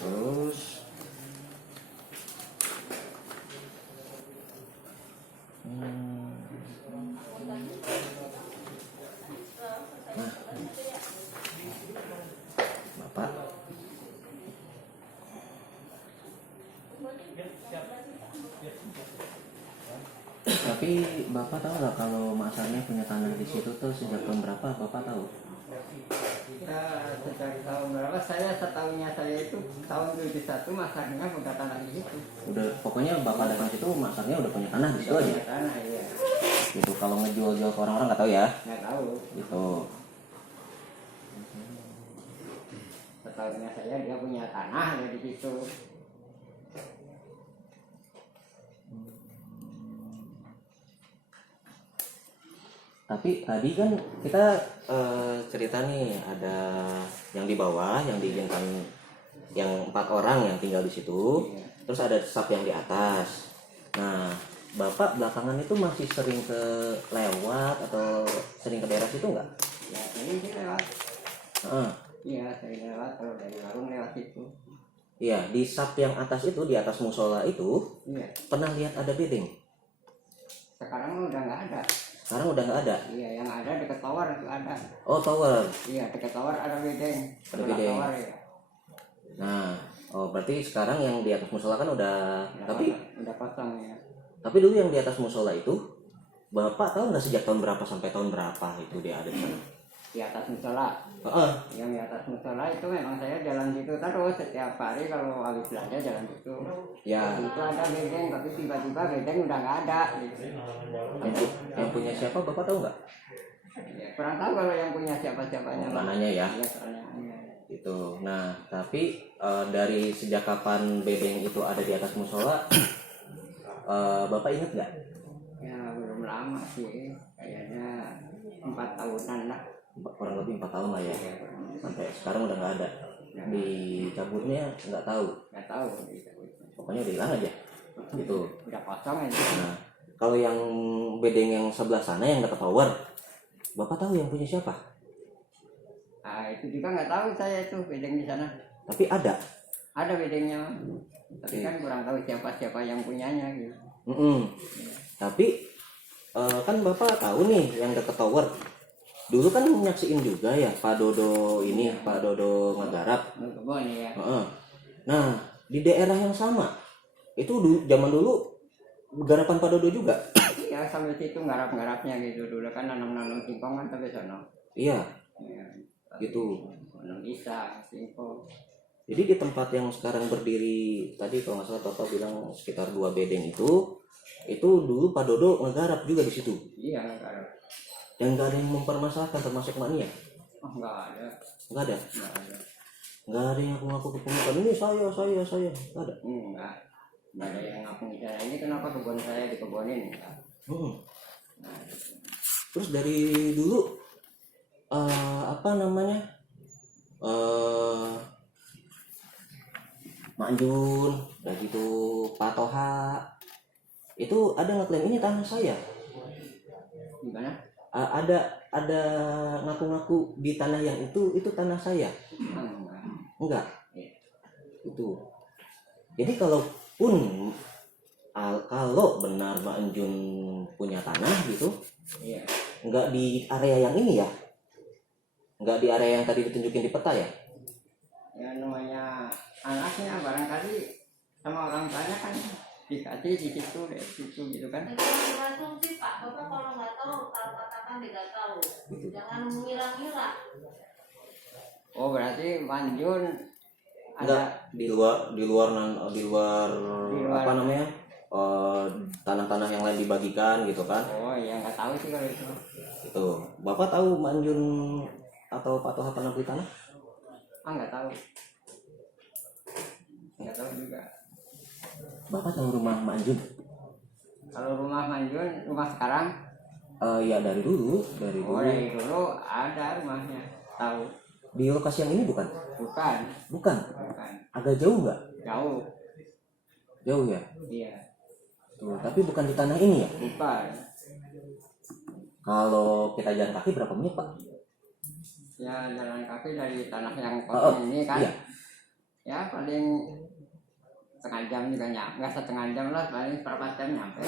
Terus Bapak, tapi Bapak tahu nggak kalau Mak Sarnya punya tanah di situ tuh sejak tahun berapa? Bapak tahu? Ya, sejak tahun berapa setahunya saya itu tahun 71 masaknya buka tanah di situ. Udah, pokoknya Bapak datang situ Mak Sarnya udah punya tanah di situ aja. Punya tanah ya. Gitu. Kalau ngejual-jual ke orang-orang nggak tahu ya. Nggak tahu. Gitu. Setahunya saya dia punya tanah ya di situ. Tapi tadi kan kita cerita nih ada yang di bawah yang diizinkan yang 4 orang yang tinggal di situ, terus ada sap yang di atas. Nah, Bapak belakangan itu masih sering ke lewat atau sering ke daerah situ nggak? Ya ini sih lewat. Iya saya lewat kalau dari warung lewat situ. Iya, di sap yang atas itu, di atas musola itu, Iya. pernah lihat ada bedeng? Sekarang udah nggak ada. Sekarang udah nggak ada. Iya, yang ada dekat tower itu ada. Oh, tower. Iya, dekat tower ada bedeng. Ada Sebelah bedeng. tower ya. Nah, berarti sekarang yang di atas musola kan udah, tapi udah kosong ya. Tapi dulu yang di atas musola itu, Bapak tahu nggak sejak tahun berapa sampai tahun berapa itu dia ada di sana? Di atas musola. Yang di atas musola itu memang saya jalan situ terus setiap hari kalau habis belanja jalan situ. Ya. Itu ada bedeng tapi tiba-tiba bedeng udah nggak ada. Gitu. Yang punya siapa Bapak tahu nggak? Ya, kurang tahu kalau yang punya siapa-siapanya. Mananya ya? Ya, soalnya. Itu. Nah, tapi dari sejak kapan bedeng itu ada di atas musola, Bapak ingat nggak? Ya belum lama sih, kayaknya 4 tahunan lah. Kurang lebih 4 tahun lah ya. Sampai sekarang udah nggak ada. Dicabutnya nggak tahu. Nggak tahu. Pokoknya udah hilang aja. Gitu. Udah kosong aja. Nah, kalau yang bedeng yang sebelah sana yang dekat tower, Bapak tahu yang punya siapa? Nah itu juga nggak tahu saya itu bedeng di sana. Tapi ada. Ada bedengnya, tapi kan kurang tahu siapa yang punyanya gitu. Tapi kan Bapak tahu nih yang dekat tower. Dulu kan nyaksiin juga ya Pak Dodo ini, Pak Dodo ngegarap. Kebon ya. Nah, di daerah yang sama itu zaman dulu garapan Pak Dodo juga. Ya sampai situ garap-garapnya gitu dulu kan nanam-nanam singkong kan sampai sana. Iya. Ya, gitu. Nanam pisang, singkong. Jadi di tempat yang sekarang berdiri tadi kalau nggak salah Bapak bilang sekitar 2 bedeng itu dulu Pak Dodo ngegarap juga di situ. Iya garap. Dan nggak ada yang mempermasalahkan termasuk mania. Oh nggak ada. Nggak ada. Nggak ada. Nggak ada yang ngaku kepemilikan ini saya nggak ada. Nggak ada yang ngaku saya ini kenapa kebun saya dikebonin. Nah, Terus dari dulu Mak Jun, udah gitu Pak Toha itu ada ngeklaim ini tanah saya. gimana? Ada ngaku-ngaku di tanah yang itu tanah saya. Enggak. Itu. Jadi kalau benar Mak Jun punya tanah gitu, Iya. enggak di area yang ini ya. Enggak di area yang tadi ditunjukin di peta ya. Ya namanya anaknya barangkali sama orang tuanya kan dikasih di situ gitu kan. Asumsi Pak, Bapak kalau nggak tahu, kalau katakan tidak tahu, jangan mengira-ngira. Oh berarti Manjun Enggak, ada di luar apa namanya? Tanah-tanah yang lain dibagikan gitu kan. Oh ya nggak tahu sih kalau itu. Itu. Bapak tahu Manjun atau Pak Toha pernah beli tanah? Nggak tahu. Nggak tahu juga. Bapak tahu rumah Manjun? Kalau rumah Manjun, rumah sekarang? Ya dari dulu. Oh dari dulu ada rumahnya. Tahu. Di lokasi yang ini bukan? Bukan. Agak jauh nggak? Jauh. Jauh ya? Iya. Tuh, tapi bukan di tanah ini ya? Bukan. Kalau kita jalan kaki berapa menit Pak? Ya jalan kaki dari tanah yang Oh, kosong ini kan. iya. Ya paling setengah jam juga nyampe, nggak setengah jam lah, paling seperempat jam nyampe.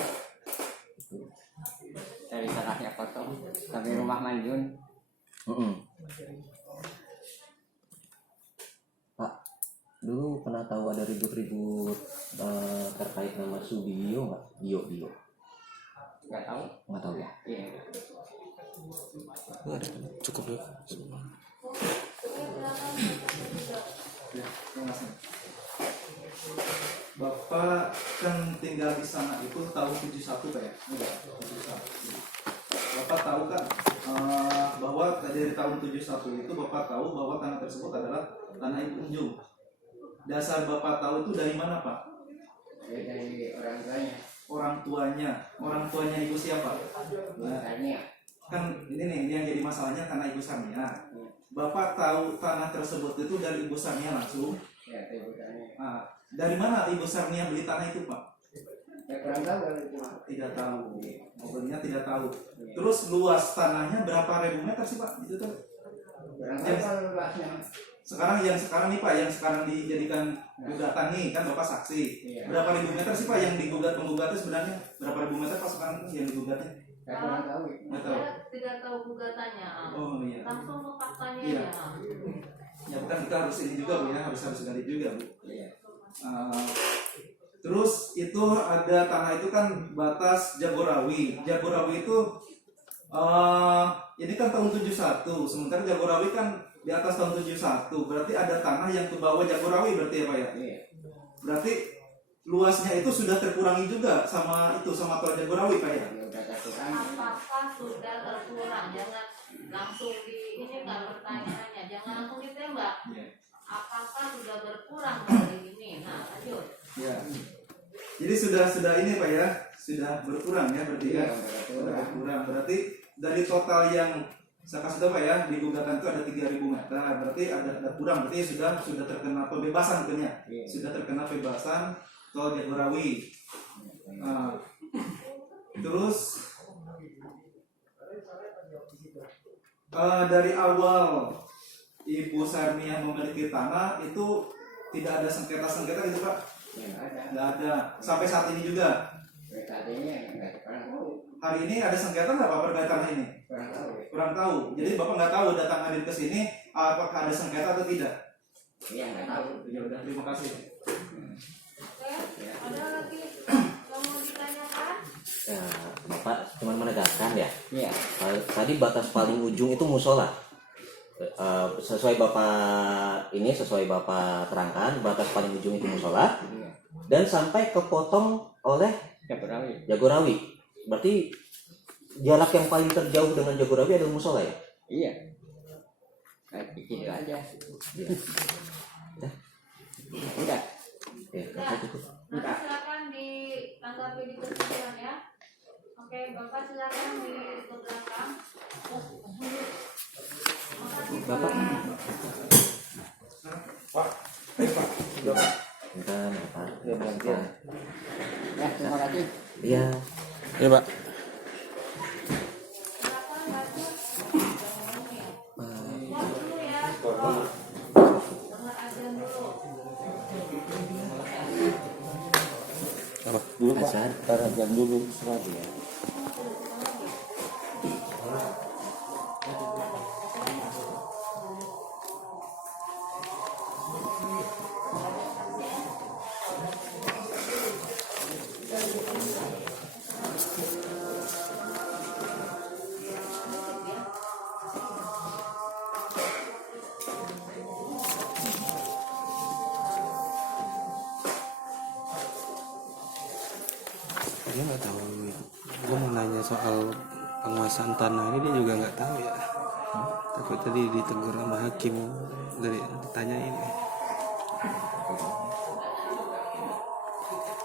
Dari tanahnya kosong sampai rumah Manjun. Pak, dulu pernah tahu ada ribut-ribut terkait nama Sudio nggak? Dio. Nggak tahu. Nggak tahu ya? Iya. Cukup dulu. Ya, terima kasih. Bapak kan tinggal di sana itu tahun 71 Pak ya? Enggak, 71. Bapak tahu kan bahwa dari tahun 71 itu Bapak tahu bahwa tanah tersebut adalah tanah Ibu Unjung. Dasar Bapak tahu itu dari mana Pak? Ya, dari orang tuanya. Orang tuanya Ibu siapa? Makanya Kan ini yang jadi masalahnya tanah Ibu Sarnia. Bapak tahu tanah tersebut itu dari Ibu Sarnia langsung. ya kebutuhannya. Nah, dari mana Ibu Sarnia beli tanah itu Pak? Ya kurang tahu kalau itu. Tidak tahu, mobilnya tidak tahu. Terus luas tanahnya berapa ribu meter sih Pak? Itu tuh. Kurang tahu kalau luasnya. Sekarang nih Pak, yang sekarang dijadikan gugatan nih kan Bapak saksi. Iya. Berapa ribu meter sih Pak yang digugat penggugatnya sebenarnya? Berapa ribu meter Pak sekarang yang digugatnya? Saya kurang tahu. Nggak tahu. Saya tidak tahu gugatannya. Oh iya. Langsung ke faktanya Iya. ya. Ya bukan kita harus ini juga Bu ya, harus gali juga Bu. Iya. Terus itu ada tanah itu kan batas Jagorawi. Jagorawi itu ini kan tahun 71, sementara Jagorawi kan di atas tahun 71. Berarti ada tanah yang ke bawah Jagorawi berarti ya Pak ya? Iya. Berarti luasnya itu sudah terkurangi juga sama tol Jagorawi Pak ya? Ya udah terkurang. Apakah sudah terkurang? Jangan langsung di ini kan pertanyaannya. Jangan langsung ditembak. Iya. Apakah sudah berkurang dari ini? Nah, lanjut. Ya. Jadi sudah ini Pak ya, sudah berkurang ya berarti ya? Iya, udah Sudah berkurang. berkurang. Berarti dari total yang saya kasih tahu Pak ya, di gugatan itu ada 3.000 meter. Berarti ada kurang, berarti sudah terkena pembebasan bukannya? Iya. Sudah terkena pembebasan tol Jagorawi. Nah, terus dari awal Ibu Sarnia memiliki tanah itu tidak ada sengketa gitu Pak? Ya nggak ada. Nggak ada. Sampai saat ini juga. Saat ini nggak kurang tahu. Hari ini ada sengketa nggak Pak terkait tanah ini? Kurang tahu. Kurang tahu. Jadi Bapak nggak tahu datang hadir ke sini apakah ada sengketa atau tidak? Iya nggak tahu. Ya udah, terima kasih. Oke, ada lagi yang mau ditanyakan? Ya, Bapak cuma menegaskan ya. Iya. Tadi batas paling ujung itu musola. Sesuai Bapak terangkan, batas paling ujung itu musola Iya. dan sampai kepotong oleh Ya kurang. Jagorawi. Berarti jarak yang paling terjauh dengan Jagorawi adalah musola ya? Iya. Kayak gitu aja. Udah. Ya, Udah. cukup. Nanti silakan ditanggapi di kesimpulan ya. Oke, Bapak silakan di belakang. Makasih Bapak. Pak. Bentar, Bapak. Ya terima kasih. Iya. Iya, Pak. Silakan lanjut. Pak. Buat dulu ya. Dengar azan dulu. Apa? Dulu, Pak. Azan. Ntar azan dulu serah ya. Dia nggak tahu. Gue mau nanya soal penguasaan tanah ini dia juga nggak tahu ya. Takut tadi ditegur sama hakim dari ditanyain.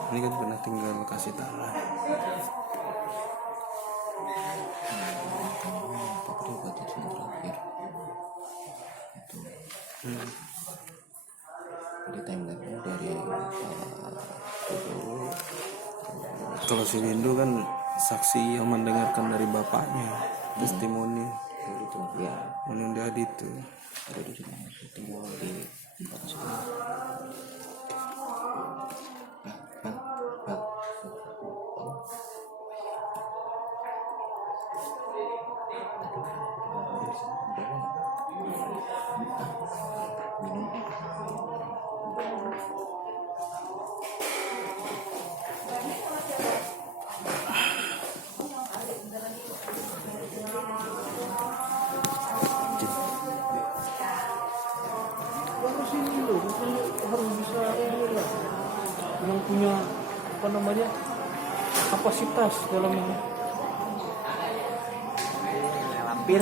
Ini kan pernah tinggal lokasi tanah. Bapak batas yang terakhir. Di timeline dari Kalau si Windu kan saksi yang mendengarkan dari bapaknya testimoni. itu ya Menunda itu. ada di sini tinggal di atas sini. Bang. Harus ini loh, harus bisa ini lah, yang punya apa namanya kapasitas dalam Lampir.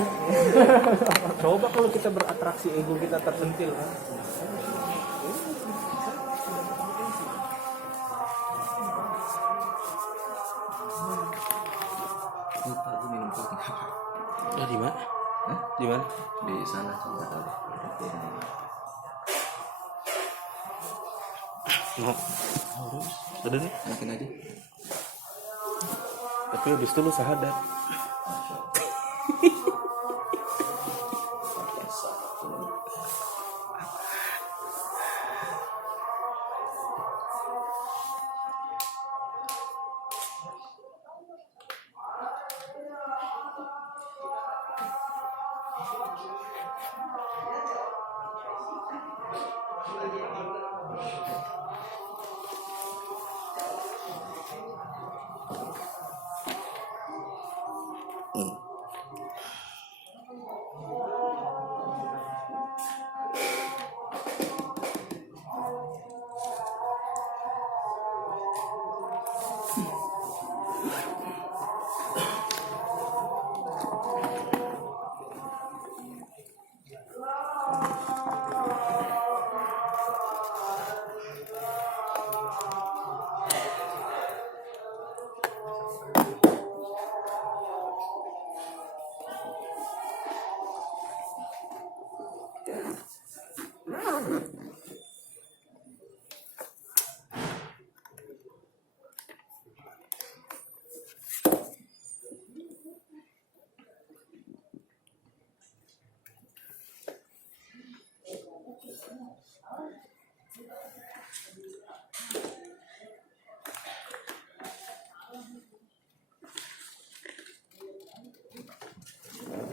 coba kalau kita beratraksi ego kita tersentil kan. Lupa gue minum kopi. Di mana? Di mana? Di sana coba tahu deh. No. Ada nih. Mungkin aja. Tapi habis itu lu sahadat.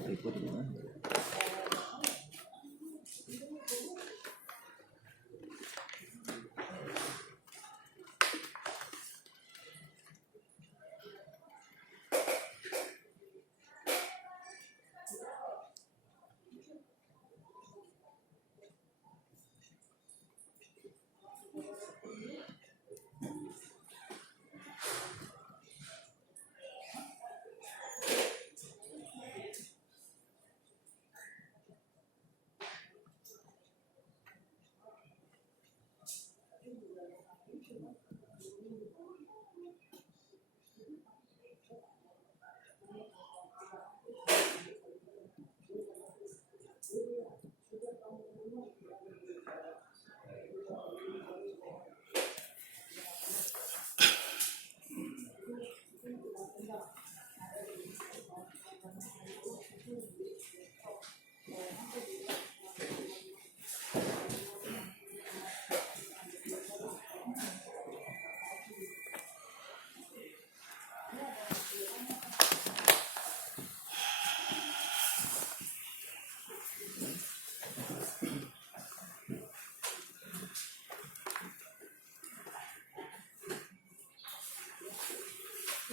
Ribu di mana?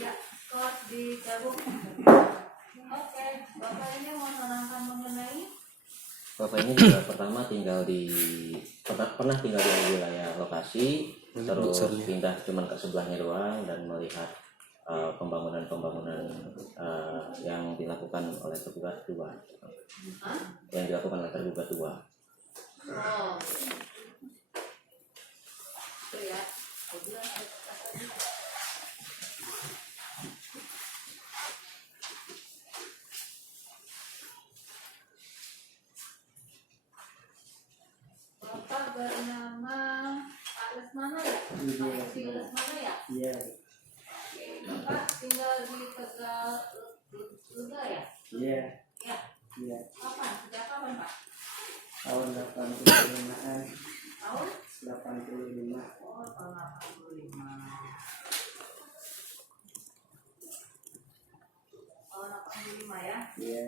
Ya, kelas di Gabung. Oke, Bapak ini mau menerangkan mengenai Bapak ini juga pertama tinggal di pernah tinggal di wilayah lokasi, terus pindah cuman ke sebelahnya doang dan melihat pembangunan-pembangunan yang dilakukan oleh tergugat dua, yang dilakukan oleh tergugat dua. oh. Itu ya. Saya bilang ada kata-kata. Bapak bernama Pak Lesmana ya? Pak Si Lesmana ya? Iya. Oke, Bapak tinggal di Tegal Luga ya? Iya. Ya. 85-an. Tahun? 85. Oh, tahun 85. Tahun 85 ya. Iya.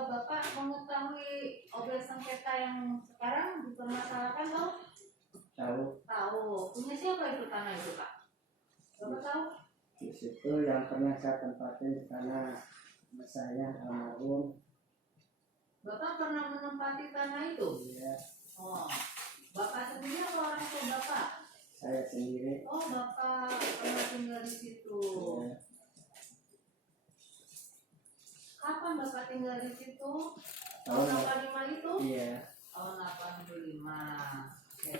Bapak mengetahui objek sengketa yang sekarang dipermasalahkan tahu? Tahu Tahu. Punya siapa itu tanah itu, Pak? Bapak tahu? di situ yang pernah saya tempatin di tanah saya almarhum. Bapak pernah menempati tanah itu? Iya, Oh. Bapak sendiri atau orang tua Bapak? saya sendiri. Oh, Bapak pernah tinggal di situ. Iya. Kapan Bapak tinggal di situ? Tahun Tahun 85 itu? Iya, Tahun 85. Oke.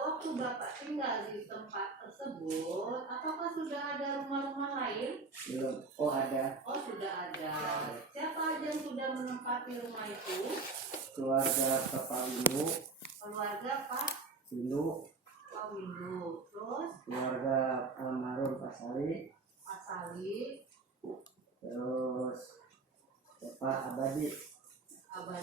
Waktu Bapak tinggal di tempat tersebut, apakah sudah ada rumah-rumah lain? belum. Oh, ada Oh, sudah ada. Siapa aja yang sudah menempati rumah itu? keluarga Bapak Windu, Keluarga Pak Windu. Terus keluarga almarhum Pak Sali, Pak Sali, terus Bapak Abadi. Ada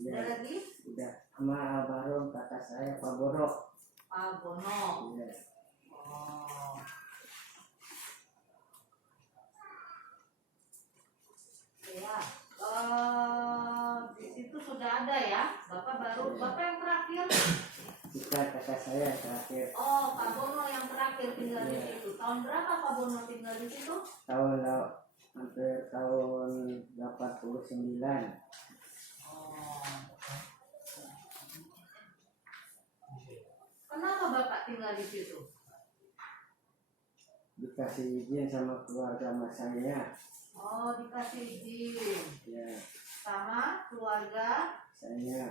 Iya, lagi? udah. Sama almarhum kakak saya Pak Bono. Pak Bono. Iya. Oh. Ya. Di situ sudah ada ya. Bapak yang terakhir. Kita kakak saya yang terakhir Oh, Pak Bono yang terakhir tinggal di situ. Tahun berapa Pak Bono tinggal di situ? hampir tahun 89. Oh. Kenapa Bapak tinggal di situ? Dikasih izin sama keluarga mas saya. Oh, dikasih izin Ya, sama keluarga saya.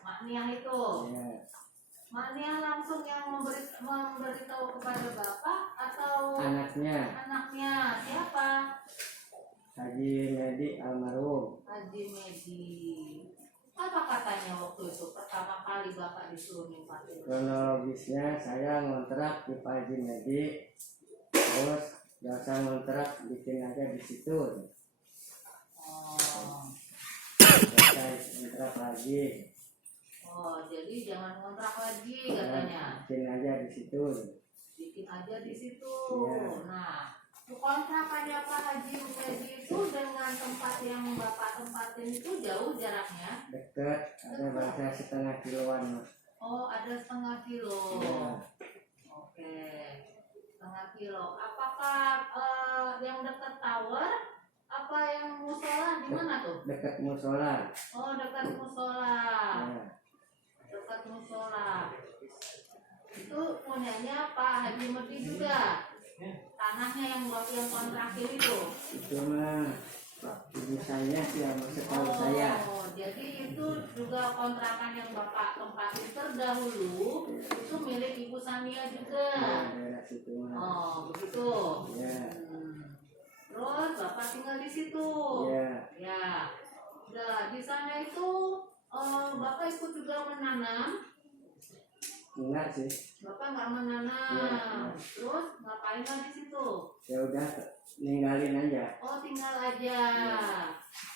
Mak Niah itu. Ya, Mak Niah langsung yang memberitahu kepada Bapak atau anaknya anaknya siapa? Haji Medi almarhum. Haji Medi. Apa katanya waktu itu pertama kali Bapak disuruh nimpatin? Kronologisnya saya ngontrak di Pak Haji Medi, terus gak usah ngontrak, bikin aja di situ. Oh. Selesai ngontrak lagi, Oh, jadi jangan kontrak lagi katanya. bikin aja di situ. Bikin aja di situ. Iya. Nah, kontrakannya Pak Haji Medi itu dengan tempat yang Bapak tempatin itu jauh jaraknya? Deket, ada bahasa setengah kiloan. Oh, ada setengah kilo. Ya, Oke, setengah kilo. Apakah yang dekat tower? Apa yang musola di mana tuh? deket musola. Oh, dekat musola. Ya, Dekat musola. Itu punyanya Pak Haji Medi juga. Tanahnya yang kontrakin itu. itu mah ibu saya sih yang setahu saya. Oh, jadi itu juga kontrakan yang Bapak tempatin terdahulu itu milik Ibu Sania juga. Ya, daerah situ mah. Oh, begitu. Ya, Terus Bapak tinggal di situ. ya, Ya. Nah, di sana itu Bapak ikut juga menanam. enggak sih. Bapak nggak menanam. Iya. Terus ngapain lah di situ? Ya udah, ninggalin aja. Oh, tinggal aja.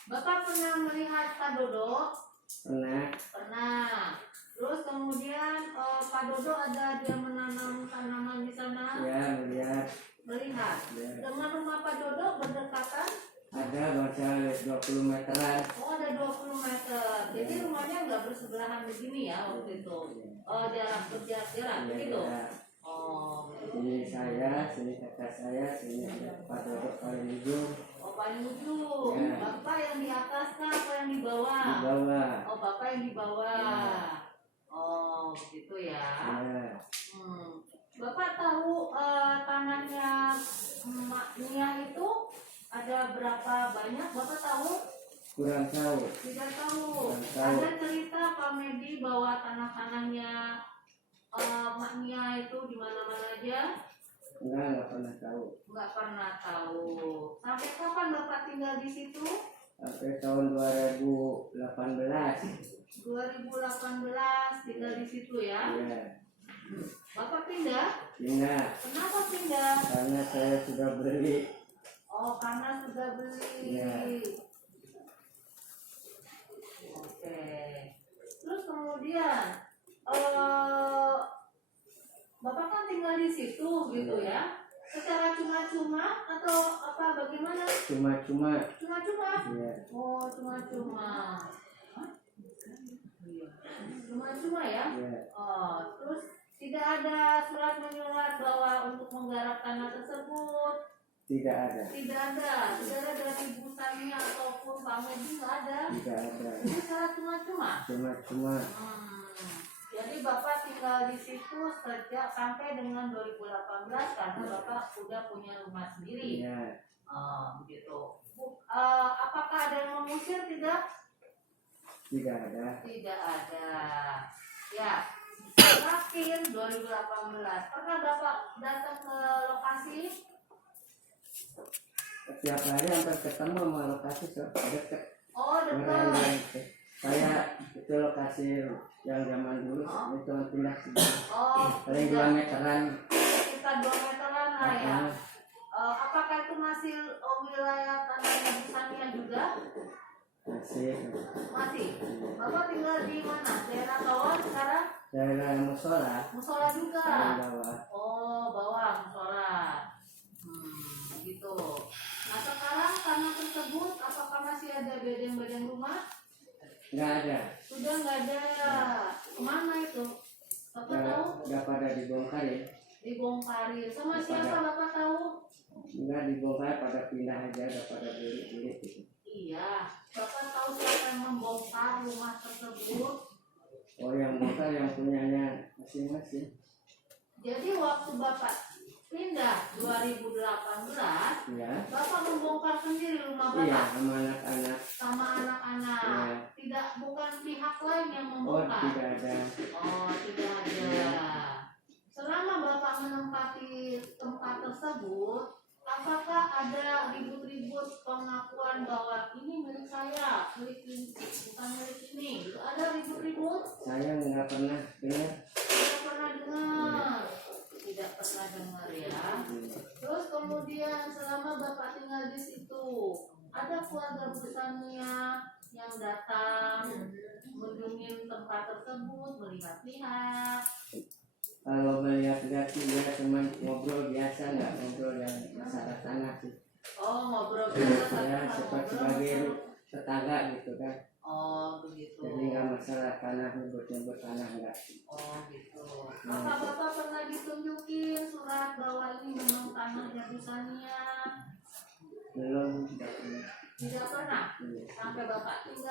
Bapak pernah melihat Pak Dodo? Pernah. Pernah. Terus kemudian Pak Dodo ada dia menanam tanaman di sana? Ya, melihat. Melihat. Ya. Dengan rumah Pak Dodo berdekatan? Ada bahasa 20 meteran. Oh, ada 20 meter. Jadi rumahnya nggak bersebelahan begini ya waktu itu. Oh, berjarak Ya, begitu. ya. Oh, Sini saya, sini kakak saya, sini ada Pak Dodo paling ujung. oh paling ujung. Ya. Bapak yang di atas kah apa yang di Di bawah? bawah. Oh, Bapak yang di bawah. Ya. Oh, begitu ya. Ya, Bapak tahu tanahnya Mak Nia itu ada berapa banyak? Bapak tahu? kurang tahu. Tidak tahu. Kurang tahu. Ada cerita Pak Medi bahwa tanah-tanahnya Mak Nia itu di mana-mana aja? Enggak pernah tahu. Nggak pernah tahu. Sampai kapan Bapak tinggal di situ? Sampai tahun 2018. 2018 tinggal di situ ya. Ya, Bapak pindah? Pindah Kenapa pindah? karena saya sudah beli. Oh, karena sudah beli. Iya. Oke. Terus kemudian, Bapak kan tinggal di situ gitu ya? Secara cuma-cuma atau apa bagaimana? Cuma-cuma. Cuma-cuma? Iya. Oh, cuma-cuma. Hah? Cuma-cuma ya? Iya. Oh, terus tidak ada surat menyurat bahwa untuk menggarap tanah tersebut? Tidak ada. Tidak ada dari Bu Sani ataupun Pak Medi nggak ada. Tidak ada. Ini secara cuma-cuma. Cuma-cuma. Jadi Bapak tinggal di situ sejak sampai dengan 2018 karena Bapak sudah punya rumah sendiri. Iya. Begitu. Apakah ada yang mengusir? Tidak. Tidak ada. Tidak ada. Ya. Terakhir 2018 pernah Bapak datang ke lokasi? Setiap hari hampir ketemu sama lokasi dekat. Oh, dekat. Orang saya itu lokasi yang zaman dulu ini cuma pindah sini. Oh, Paling 2 meteran. sekitar 2 meteran lah ya. Apakah itu masih wilayah tanahnya Bu Sania juga? Masih. Masih. Bapak tinggal di mana? Daerah bawah sekarang? Daerah musola. Musola juga. Di bawah. Oh, bawah musola. Gitu. Nah sekarang tanah tersebut apakah masih ada bedeng-bedeng rumah? Nggak ada. Sudah nggak ada. Kemana itu? Bapak tahu? Nggak pada dibongkar ya. Dibongkarin. Sama siapa Bapak tahu? Nggak dibongkar, pada pindah aja, nggak pada beli gitu. Iya. Bapak tahu siapa yang membongkar rumah tersebut? Oh, yang bongkar yang punyanya masing-masing. Jadi waktu Bapak pindah 2018, Ya. Bapak membongkar sendiri rumah Iya, Bapak sama anak-anak. sama anak-anak. Iya. Tidak, bukan pihak lain yang Oh, membongkar. tidak ada. Oh, tidak ada. Selama Bapak menempati tempat tersebut, apakah ada ribut-ribut pengakuan bahwa ini milik saya, milik ini, bukan milik ini? Ada ribut-ribut? Saya nggak pernah dengar. Tidak pernah dengar. Tidak pernah dengar ya. Terus kemudian selama Bapak tinggal di situ, ada keluarga Bu Sania yang datang mengunjungi tempat tersebut, melihat-lihat. Kalau melihat-lihat sih dia cuma ngobrol biasa, nggak ngobrol yang masalah tanah sih. Oh, ngobrol biasa Ya, sama seperti ngobrol. sebagai tetangga gitu kan. Oh, begitu. Jadi nggak masalah tanah, nyebut tanah nggak. Oh, gitu. Bapak pernah ditunjukin surat bahwa ini memang tanahnya Bu Sania? Belum, tidak pernah. Tidak pernah. Iya. Sampai Bapak tinggal